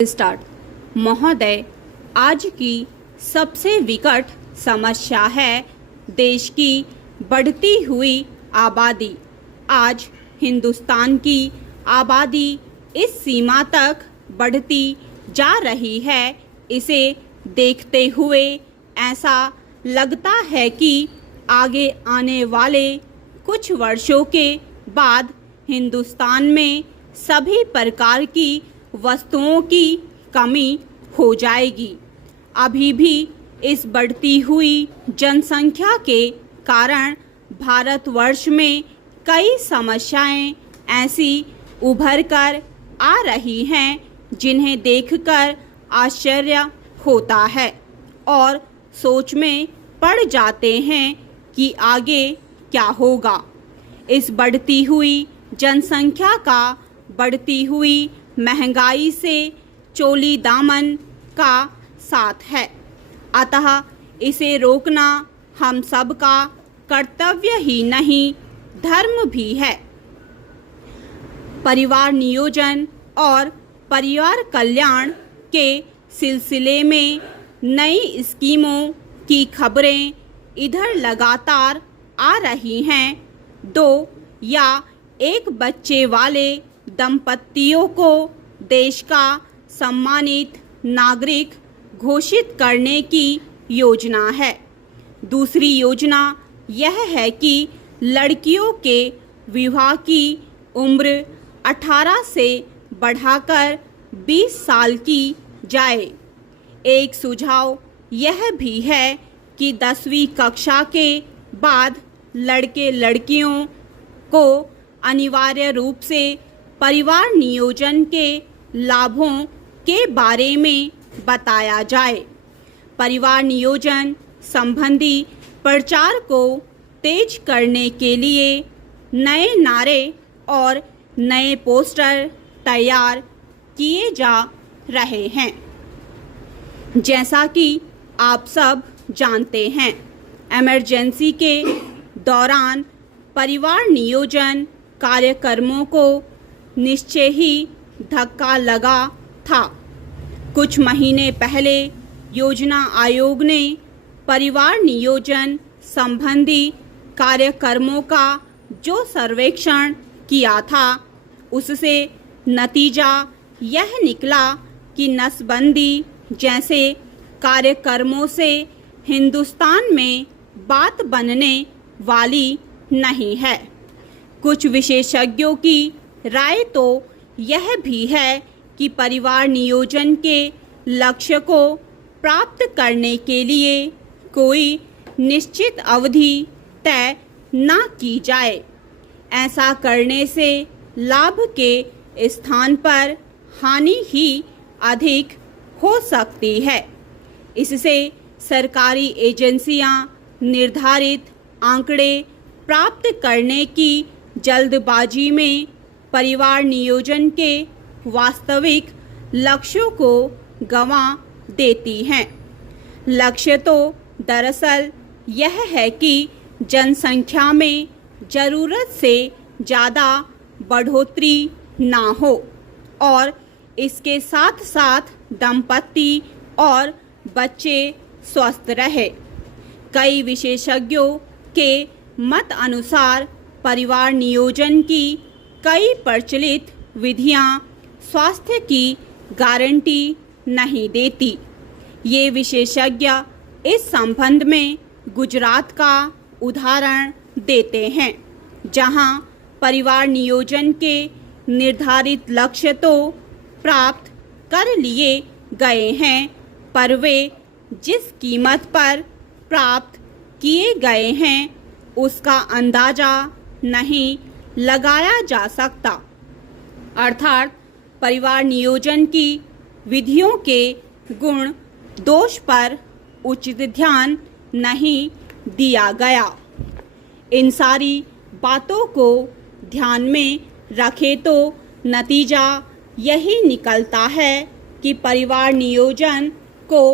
Start. महोदय, आज की सबसे विकट समस्या है देश की बढ़ती हुई आबादी। आज हिंदुस्तान की आबादी इस सीमा तक बढ़ती जा रही है। इसे देखते हुए ऐसा लगता है कि आगे आने वाले कुछ वर्षों के बाद हिंदुस्तान में सभी प्रकार की वस्तुओं की कमी हो जाएगी। अभी भी इस बढ़ती हुई जनसंख्या के कारण भारतवर्ष में कई समस्याएं ऐसी उभर कर आ रही हैं जिन्हें देखकर आश्चर्य होता है और सोच में पड़ जाते हैं कि आगे क्या होगा। इस बढ़ती हुई जनसंख्या का बढ़ती हुई महंगाई से चोली दामन का साथ है, अतः इसे रोकना हम सब का कर्तव्य ही नहीं, धर्म भी है। परिवार नियोजन और परिवार कल्याण के सिलसिले में नई स्कीमों की खबरें इधर लगातार आ रही हैं। 2 या 1 बच्चे वाले दंपतियों को देश का सम्मानित नागरिक घोषित करने की योजना है। दूसरी योजना यह है कि लड़कियों के विवाह की उम्र 18 से बढ़ाकर 20 साल की जाए। एक सुझाव यह भी है कि 10वीं कक्षा के बाद लड़के लड़कियों को अनिवार्य रूप से परिवार नियोजन के लाभों के बारे में बताया जाए। परिवार नियोजन संबंधी प्रचार को तेज करने के लिए नए नारे और नए पोस्टर तैयार किए जा रहे हैं। जैसा कि आप सब जानते हैं, इमरजेंसी के दौरान परिवार नियोजन कार्यक्रमों को निश्चय ही धक्का लगा था। कुछ महीने पहले योजना आयोग ने परिवार नियोजन संबंधी कार्यक्रमों का जो सर्वेक्षण किया था, उससे नतीजा यह निकला कि नसबंदी जैसे कार्यक्रमों से हिंदुस्तान में बात बनने वाली नहीं है। कुछ विशेषज्ञों की राय तो यह भी है कि परिवार नियोजन के लक्ष्य को प्राप्त करने के लिए कोई निश्चित अवधि तय न की जाए। ऐसा करने से लाभ के स्थान पर हानि ही अधिक हो सकती है। इससे सरकारी एजेंसियां निर्धारित आंकड़े प्राप्त करने की जल्दबाजी में परिवार नियोजन के वास्तविक लक्ष्यों को गंवा देती हैं। लक्ष्य तो दरअसल यह है कि जनसंख्या में ज़रूरत से ज़्यादा बढ़ोतरी ना हो और इसके साथ साथ दंपति और बच्चे स्वस्थ रहे। कई विशेषज्ञों के मत अनुसार परिवार नियोजन की कई प्रचलित विधियां स्वास्थ्य की गारंटी नहीं देती। ये विशेषज्ञ इस संबंध में गुजरात का उदाहरण देते हैं, जहां परिवार नियोजन के निर्धारित लक्ष्य तो प्राप्त कर लिए गए हैं, पर वे जिस कीमत पर प्राप्त किए गए हैं उसका अंदाजा नहीं लगाया जा सकता। अर्थात परिवार नियोजन की विधियों के गुण दोष पर उचित ध्यान नहीं दिया गया। इन सारी बातों को ध्यान में रखे तो नतीजा यही निकलता है कि परिवार नियोजन को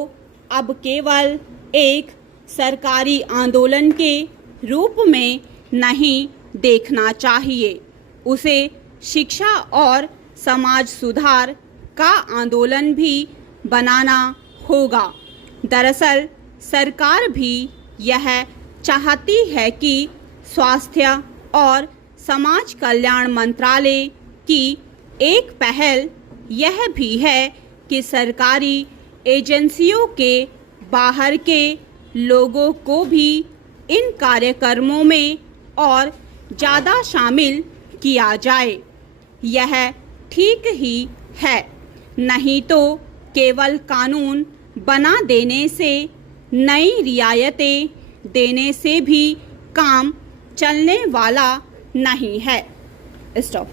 अब केवल एक सरकारी आंदोलन के रूप में नहीं देखना चाहिए, उसे शिक्षा और समाज सुधार का आंदोलन भी बनाना होगा। दरअसल सरकार भी यह चाहती है कि स्वास्थ्य और समाज कल्याण मंत्रालय की एक पहल यह भी है कि सरकारी एजेंसियों के बाहर के लोगों को भी इन कार्यक्रमों में और ज़्यादा शामिल किया जाए। यह ठीक ही है, नहीं तो केवल कानून बना देने से, नई रियायतें देने से भी काम चलने वाला नहीं है। स्टॉप।